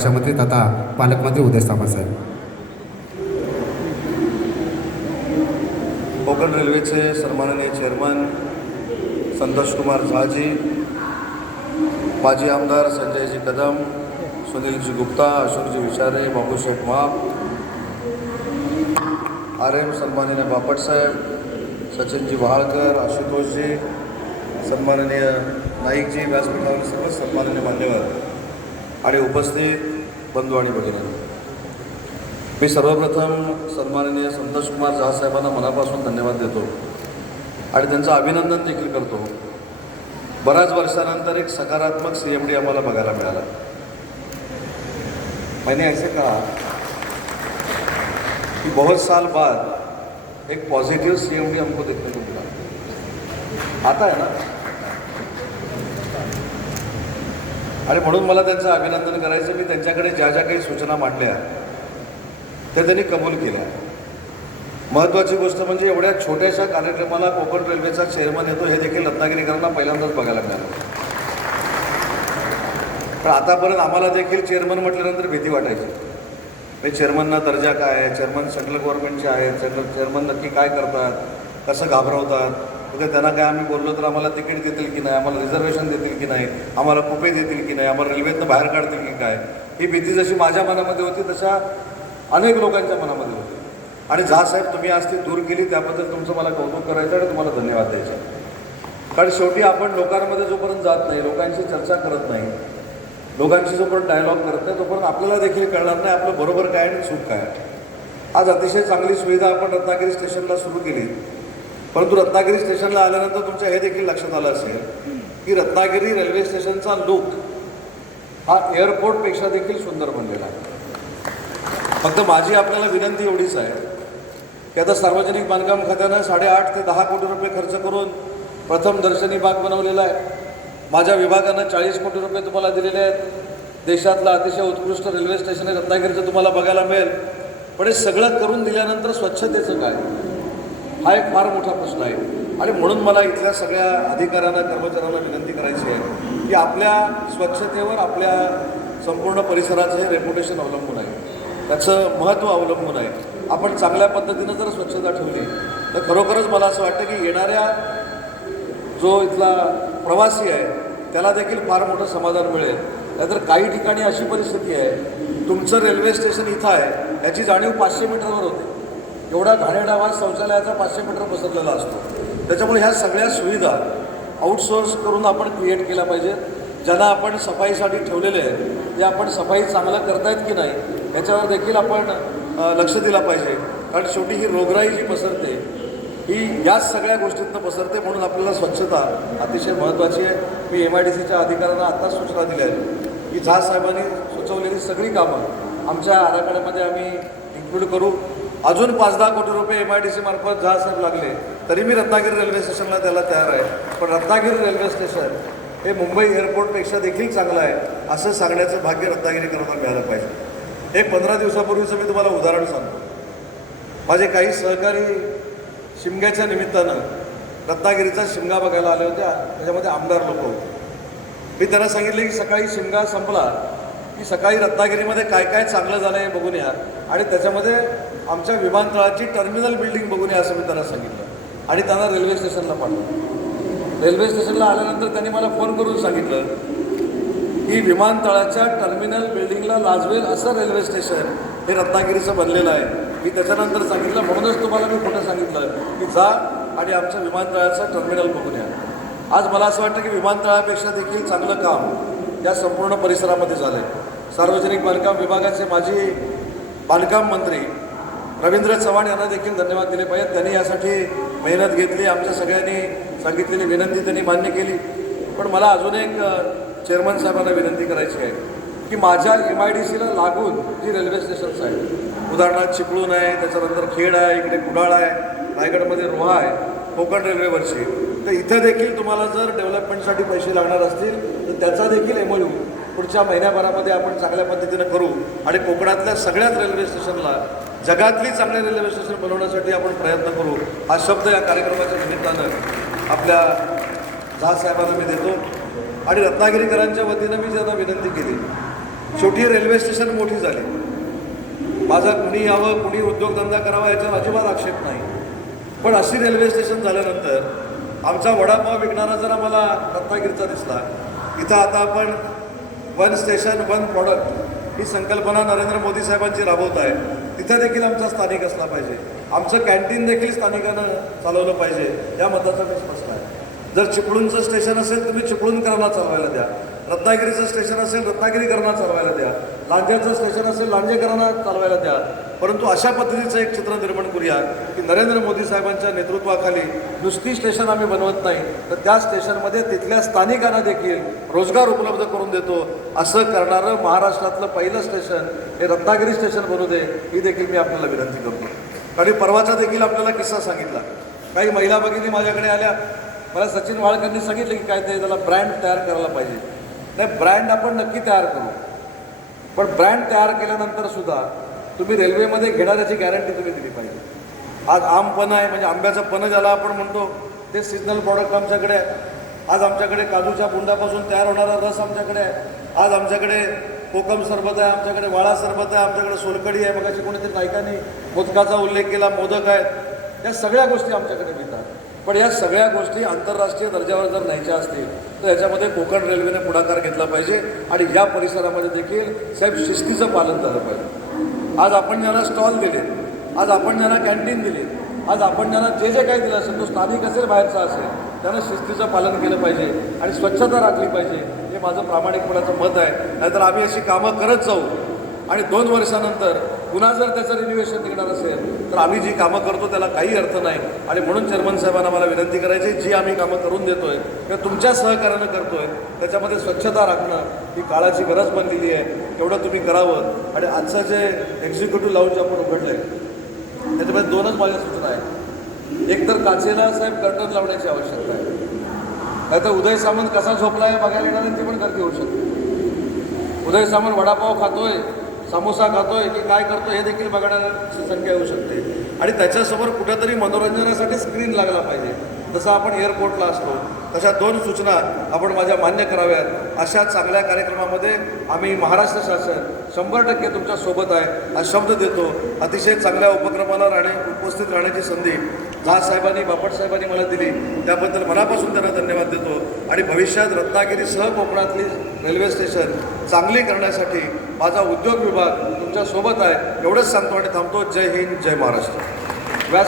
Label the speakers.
Speaker 1: शिक्षणमंत्री तथा पालकमंत्री उदय सामंत साहेब.
Speaker 2: कोकण रेल्वेचे सन्माननीय चेअरमन संतोष कुमार झाजी माजी आमदार संजयजी कदम सुनीलजी गुप्ता अशोकजी विचारे बाबूशेठ माप आर एम सन्माननीय बापटसाहेब सचिनजी वहाळकर आशुतोषजी सन्माननीय नाईकजी व्यासपीठावर सर्व सन्माननीय मान्यवर. आणि उपस्थित बंधू आणि भगिनी. मी सर्वप्रथम सन्माननीय संतोष कुमार झा साहेबांना मनापासून धन्यवाद देतो आणि त्यांचं अभिनंदन देखील करतो. बऱ्याच वर्षानंतर एक सकारात्मक सी एम डी आम्हाला बघायला मिळाला. मैंने ऐसे कहा कि बहुत साल बाद एक पॉझिटिव्ह सी एम डी हमको देखने को मिला. आता है ना? आणि म्हणून मला त्यांचं अभिनंदन करायचं मी त्यांच्याकडे ज्या ज्या काही सूचना मांडल्या त्या त्यांनी कबूल केल्या. महत्त्वाची गोष्ट म्हणजे एवढ्या छोट्याशा कार्यक्रमाला कोकण रेल्वेचा चेअरमन येतो हे देखील रत्नागिरीकरांना पहिल्यांदाच बघायला मिळालं. पण आतापर्यंत आम्हाला देखील चेअरमन म्हटल्यानंतर भीती वाटायची. म्हणजे चेअरमनना दर्जा काय आहे? चेअरमन सेंट्रल गव्हर्नमेंटचे आहेत सेंट्रल चेअरमन नक्की काय करतात? कसं घाबरवतात? म्हणजे त्यांना काय आम्ही बोललो तर आम्हाला तिकीट देतील की नाही आम्हाला रिझर्वेशन देतील की नाही आम्हाला कुपे देतील की नाही आम्हाला रेल्वेतनं बाहेर काढतील की काय? ही भीती जशी माझ्या मनामध्ये होती तशा अनेक लोकांच्या मनामध्ये होती. आणि झा साहेब तुम्ही आज ती दूर केली त्याबद्दल तुमचं मला कौतुक करायचं आणि तुम्हाला धन्यवाद द्यायचा कारण शेवटी आपण लोकांमध्ये जोपर्यंत जात नाही लोकांशी चर्चा करत नाही लोकांशी जोपर्यंत डायलॉग करत नाही तोपर्यंत आपल्याला देखील कळणार नाही आपलं बरोबर काय आणि चूक काय. आज अतिशय चांगली सुविधा आपण रत्नागिरी स्टेशनला सुरू केली. परंतु रत्नागिरी स्टेशनला आल्यानंतर तुमच्या हे देखील लक्षात आलं असेल की रत्नागिरी रेल्वे स्टेशनचा लुक हा एअरपोर्टपेक्षा देखील सुंदर बनलेला आहे. फक्त माझी आपल्याला विनंती एवढीच आहे की आता सार्वजनिक बांधकाम खात्यानं साडेआठ ते दहा कोटी रुपये खर्च करून प्रथम दर्शनी बाग बनवलेला आहे. माझ्या विभागानं चाळीस कोटी रुपये तुम्हाला दिलेले आहेत. देशातलं अतिशय उत्कृष्ट रेल्वे स्टेशन आहे. रत्नागिरीचं तुम्हाला बघायला मिळेल. पण हे सगळं करून दिल्यानंतर स्वच्छतेचं काय? हा एक फार मोठा प्रश्न आहे. आणि म्हणून मला इथल्या सगळ्या अधिकाऱ्यांना कर्मचाऱ्यांना विनंती करायची आहे की आपल्या स्वच्छतेवर आपल्या संपूर्ण परिसराचं हे रेप्युटेशन अवलंबून आहे. त्याचं महत्त्व अवलंबून आहे. आपण चांगल्या पद्धतीनं जर स्वच्छता ठेवली तर खरोखरच मला असं वाटतं की येणाऱ्या जो इथला प्रवासी आहे त्याला देखील फार मोठं समाधान मिळेल. नाहीतर काही ठिकाणी अशी परिस्थिती आहे तुमचं रेल्वे स्टेशन इथं आहे याची जाणीव पाचशे मीटरवर होते. एवढा घाणेरडा शौचालयाचा पाचशे मीटर पसरलेला असतो. त्याच्यामुळे ह्या सगळ्या सुविधा आउटसोर्स करून आपण क्रिएट केल्या पाहिजेत. ज्यांना आपण सफाईसाठी ठेवलेले आहेत ते आपण सफाई चांगलं करतायत की नाही याच्यावर देखील आपण लक्ष दिलं पाहिजे. कारण शेवटी ही रोगराई जी पसरते ही याच सगळ्या गोष्टींतनं पसरते म्हणून आपल्याला स्वच्छता अतिशय महत्त्वाची आहे. मी एम आय डी सीच्या अधिकाऱ्यांना आत्ताच सूचना दिल्या आहेत. की झा साहेबांनी सुचवलेली सगळी कामं आमच्या आराखड्यामध्ये आम्ही इन्क्लूड करू. अजून पाच दहा कोटी रुपये एम आय डी सी मार्फत साहेब लागले. तरी मी रत्नागिरी रेल्वे स्टेशनला त्याला तयार आहे. पण रत्नागिरी रेल्वे स्टेशन हे मुंबई एअरपोर्टपेक्षा देखील चांगलं आहे असं सांगण्याचं भाग्य रत्नागिरीकरांना मिळालं पाहिजे. एक पंधरा दिवसापूर्वीचं मी तुम्हाला उदाहरण सांगतो. माझे काही सहकारी शिमग्याच्या निमित्तानं रत्नागिरीचा शिमगा बघायला आले होते. त्याच्यामध्ये आमदार लोक होते. मी त्यांना सांगितले की सकाळी शिमगा संपला की सकाळी रत्नागिरीमध्ये काय काय चांगलं झालं आहे बघून या. आणि त्याच्यामध्ये आमच्या विमानतळाची टर्मिनल बिल्डिंग बघून या असं मी त्यांना सांगितलं. आणि त्यांना रेल्वे स्टेशनला पाठवलं. रेल्वे स्टेशनला आल्यानंतर त्यांनी मला फोन करून सांगितलं की विमानतळाच्या टर्मिनल बिल्डिंगला लाजवेल असं रेल्वे स्टेशन हे रत्नागिरीचं बनलेलं आहे. मी त्याच्यानंतर सांगितलं म्हणूनच तुम्हाला मी कुठं सांगितलं की जा आणि आमच्या विमानतळाचं टर्मिनल बघून या. आज मला असं वाटतं की विमानतळापेक्षा देखील चांगलं काम या संपूर्ण परिसरामध्ये झालं आहे सार्वजनिक बांधकाम विभागाचे माजी बांधकाम मंत्री रवींद्र चव्हाण यांना देखील धन्यवाद दिले पाहिजेत. त्यांनी यासाठी मेहनत घेतली. आमच्या सगळ्यांनी सांगितलेली विनंती त्यांनी मान्य केली. पण मला अजून एक चेअरमन साहेबांना विनंती करायची आहे की माझ्या एम आय डी सीला लागून जी रेल्वे स्टेशन्स आहेत उदाहरणार्थ चिपळूण आहे त्याच्यानंतर खेड आहे इकडे कुडाळ आहे रायगडमध्ये रोहा आहे कोकण रेल्वेवरची तर इथं देखील तुम्हाला जर डेव्हलपमेंटसाठी पैसे लागणार असतील तर त्याचा देखील एम यू पुढच्या महिन्याभरामध्ये आपण चांगल्या पद्धतीनं करू. आणि कोकणातल्या सगळ्याच रेल्वे स्टेशनला जगातली चांगली रेल्वे स्टेशन बनवण्यासाठी आपण प्रयत्न करू. हा शब्द या कार्यक्रमाच्या निमित्तानं आपल्या झा साहेबांना मी देतो. आणि रत्नागिरीकरांच्या वतीनं मी ज्यांना विनंती केली. शेवटी रेल्वे स्टेशन मोठी झाली. माझा कुणी यावं कुणी उद्योगधंदा करावा याच्यावर अजिबात आक्षेप नाही. पण अशी रेल्वे स्टेशन झाल्यानंतर आमचा वडापाव विकणारा जर आम्हाला रत्नागिरीचा दिसला. इथं आता आपण वन स्टेशन वन प्रॉडक्ट ही संकल्पना नरेंद्र मोदी साहेबांची राबवत आहे. तिथे देखील आमचा स्थानिक असला पाहिजे. आमचं कॅन्टीन देखील स्थानिकानं चालवलं पाहिजे. या मताचा मी स्पष्ट आहे. जर चिपळूणचं स्टेशन असेल तुम्ही चिपळूणकरांना चालवायला द्या. रत्नागिरीचं स्टेशन असेल रत्नागिरीकरांना चालवायला द्या. लांज्याचं स्टेशन असेल लांजेकरांना चालवायला द्या. परंतु अशा पद्धतीचं एक चित्र निर्माण करूया की नरेंद्र मोदी साहेबांच्या नेतृत्वाखाली नुसती स्टेशन आम्ही बनवत नाही तर त्या स्टेशनमध्ये तिथल्या स्थानिकांना देखील रोजगार उपलब्ध करून देतो. असं करणारं महाराष्ट्रातलं पहिलं स्टेशन हे रत्नागिरी स्टेशन बनू दे ही देखील मी आपल्याला विनंती करतो. आणि परवाचा देखील आपल्याला किस्सा सांगितला. काही महिला भगिनी माझ्याकडे आल्या. मला सचिन वाळकरनी सांगितलं की काय ते त्याला ब्रँड तयार करायला पाहिजे. नाही ब्रँड आपण नक्की तयार करू. पण ब्रँड तयार केल्यानंतर सुद्धा तुम्ही रेल्वेमध्ये घेणाऱ्याची गॅरंटी तुम्ही दिली पाहिजे. आज आम पण आहे म्हणजे आंब्याचं पणं ज्याला आपण म्हणतो ते सिजनल प्रॉडक्ट आमच्याकडे आहे. आज आमच्याकडे काजूच्या बुंडापासून तयार होणारा रस आमच्याकडे आहे. आज आमच्याकडे कोकम सरबत आहे आमच्याकडे वाळा सरबत आहे आमच्याकडे सोलकडी आहे मग कोणीतरी नायकांनी मोदकाचा उल्लेख केला मोदक आहेत. या सगळ्या गोष्टी आमच्याकडे मिळतात. पण या सगळ्या गोष्टी आंतरराष्ट्रीय दर्जावर जर न्यायच्या असतील तर याच्यामध्ये कोकण रेल्वेने पुढाकार घेतला पाहिजे आणि या परिसरामध्ये देखील साहेब शिस्तीचं पालन झालं पाहिजे. आज आपण ज्यांना स्टॉल दिले आज आपण ज्यांना कॅन्टीन दिली आज आपण ज्यांना जे जे काही दिलं असेल तो स्थानिक असेल बाहेरचा असेल त्यानं शिस्तीचं पालन केलं पाहिजे आणि स्वच्छता राखली पाहिजे हे माझं प्रामाणिकपणाचं मत आहे. नाहीतर आम्ही अशी कामं करत जाऊ आणि दोन वर्षानंतर पुन्हा जर त्याचं रिन्युएशन निघणार असेल तर आम्ही जी कामं करतो त्याला काही अर्थ नाही. आणि म्हणून चेअरमन साहेबांना मला विनंती करायची जी आम्ही कामं करून देतोय किंवा तुमच्या सहकार्यानं करतोय. त्याच्यामध्ये स्वच्छता राखणं ही काळाची गरज बनलेली आहे. तेवढं तुम्ही करावं. आणि आजचं जे एक्झिक्युटिव्ह लाऊंज आपण उघडलं आहे त्याच्यामध्ये दोनच माझ्या सूचना आहेत. एक तर काचेला साहेब कर्टन लावण्याची आवश्यकता आहे. नाहीतर उदय सामंत कसा झोपला आहे बघायला येणाऱ्यांची पण गर्दी होऊ शकते. उदय सामंत वडापाव खातोय समोसा खातोय की काय करतो हे देखील बघणाऱ्यांची संख्या येऊ शकते. आणि त्याच्यासमोर कुठेतरी मनोरंजनासाठी स्क्रीन लागला पाहिजे. जसं आपण एअरपोर्टला असतो तशा दोन सूचना आपण माझ्या मान्य कराव्यात. अशा चांगल्या कार्यक्रमामध्ये आम्ही महाराष्ट्र शासन शंभर टक्के तुमच्यासोबत आहे. हा शब्द देतो. अतिशय चांगल्या उपक्रमाला राहणे उपस्थित राहण्याची संधी झा साहेबांनी बापट साहेबांनी मला दिली. त्याबद्दल मनापासून त्यांना धन्यवाद देतो. आणि भविष्यात रत्नागिरीसह कोकणातली रेल्वे स्टेशन चांगली करण्यासाठी माझा उद्योग विभाग तुमच्यासोबत आहे. एवढंच सांगतो आणि थांबतो. जय हिंद जय महाराष्ट्र.